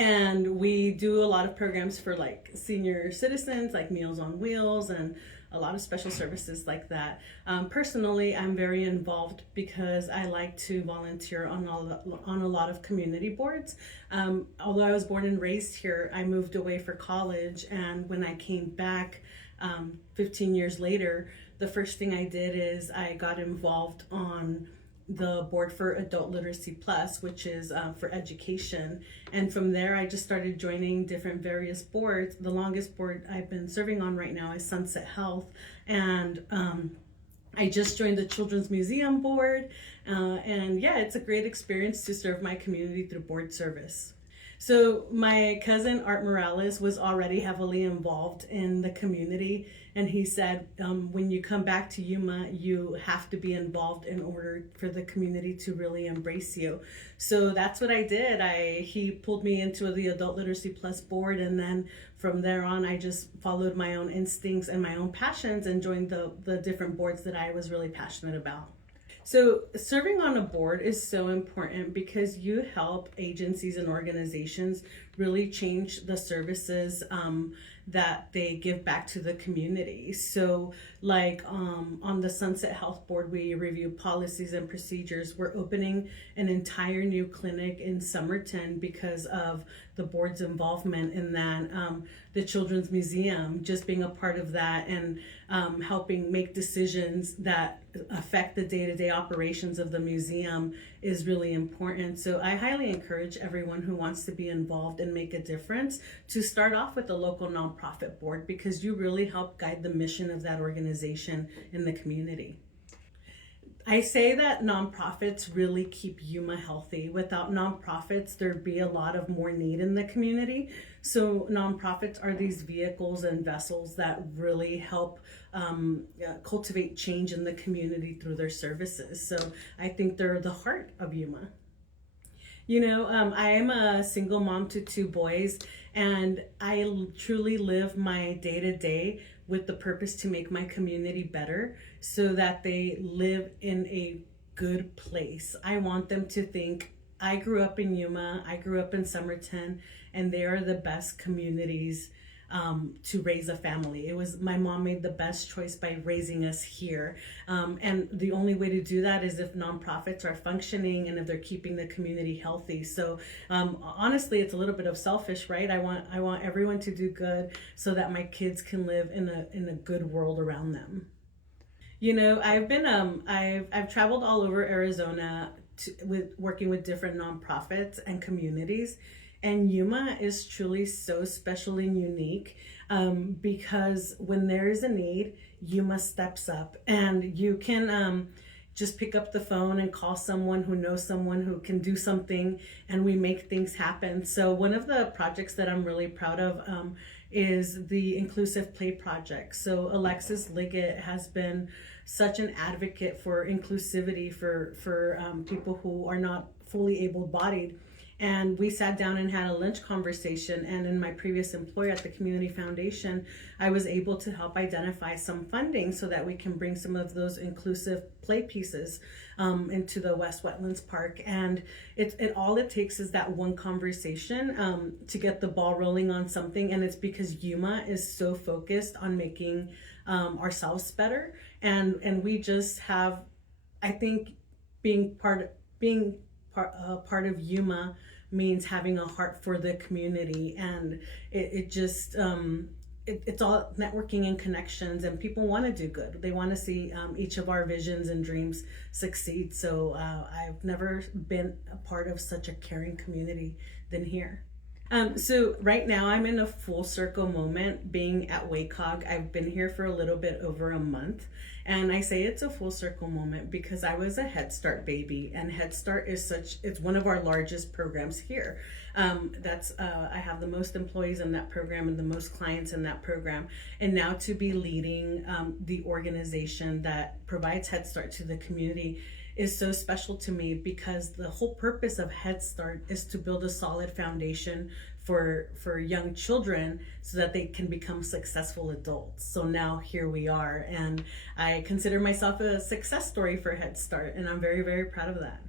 And we do a lot of programs for like senior citizens, like Meals on Wheels, and a lot of special services like that. Personally, I'm very involved because I like to volunteer on a lot of community boards. Although I was born and raised here, I moved away for college, and when I came back 15 years later, the first thing I did is I got involved on the board for Adult Literacy Plus, which is for education. And from there, I just started joining different various boards. The longest board I've been serving on right now is Sunset Health. And I just joined the Children's Museum board. And yeah, it's a great experience to serve my community through board service. So my cousin Art Morales was already heavily involved in the community, and he said, when you come back to Yuma, you have to be involved in order for the community to really embrace you. So that's what I did. He pulled me into the Adult Literacy Plus board, and then from there on, I just followed my own instincts and my own passions and joined the different boards that I was really passionate about. So serving on a board is so important because you help agencies and organizations really change the services that they give back to the community. So like on the Sunset Health Board, we review policies and procedures. We're opening an entire new clinic in Somerton because of the board's involvement in that. The Children's Museum, just being a part of that and helping make decisions that affect the day-to-day operations of the museum is really important. So I highly encourage everyone who wants to be involved and make a difference to start off with a local nonprofit board, because you really help guide the mission of that organization in the community. I say that nonprofits really keep Yuma healthy. Without nonprofits, there'd be a lot of more need in the community. So nonprofits are these vehicles and vessels that really help cultivate change in the community through their services. So I think they're the heart of Yuma. You know, I am a single mom to 2 boys, and I truly live my day-to-day with the purpose to make my community better so that they live in a good place. I want them to think, I grew up in Yuma, I grew up in Somerton, and they are the best communities to raise a family. It was, my mom made the best choice by raising us here. And the only way to do that is if nonprofits are functioning and if they're keeping the community healthy. So honestly, it's a little bit of selfish, right? I want everyone to do good so that my kids can live in a good world around them. You know, I've traveled all over Arizona working with different nonprofits and communities. And Yuma is truly so special and unique because when there is a need, Yuma steps up, and you can just pick up the phone and call someone who knows someone who can do something, and we make things happen. So one of the projects that I'm really proud of is the Inclusive Play Project. So Alexis Liggett has been such an advocate for inclusivity for people who are not fully able-bodied. And we sat down and had a lunch conversation. And in my previous employer at the Community Foundation, I was able to help identify some funding so that we can bring some of those inclusive play pieces into the West Wetlands Park. And all it takes is that one conversation to get the ball rolling on something. And it's because Yuma is so focused on making ourselves better. And we just have, I think, being part of Yuma means having a heart for the community, and it's all networking and connections, and people want to do good. They want to see each of our visions and dreams succeed. So I've never been a part of such a caring community than here. So right now I'm in a full circle moment being at WACOG. I've been here for a little bit over a month, and I say it's a full circle moment because I was a Head Start baby, and Head Start is it's one of our largest programs here. I have the most employees in that program and the most clients in that program. And now to be leading the organization that provides Head Start to the community is so special to me, because the whole purpose of Head Start is to build a solid foundation for young children so that they can become successful adults. So now here we are, and I consider myself a success story for Head Start, and I'm very, very proud of that.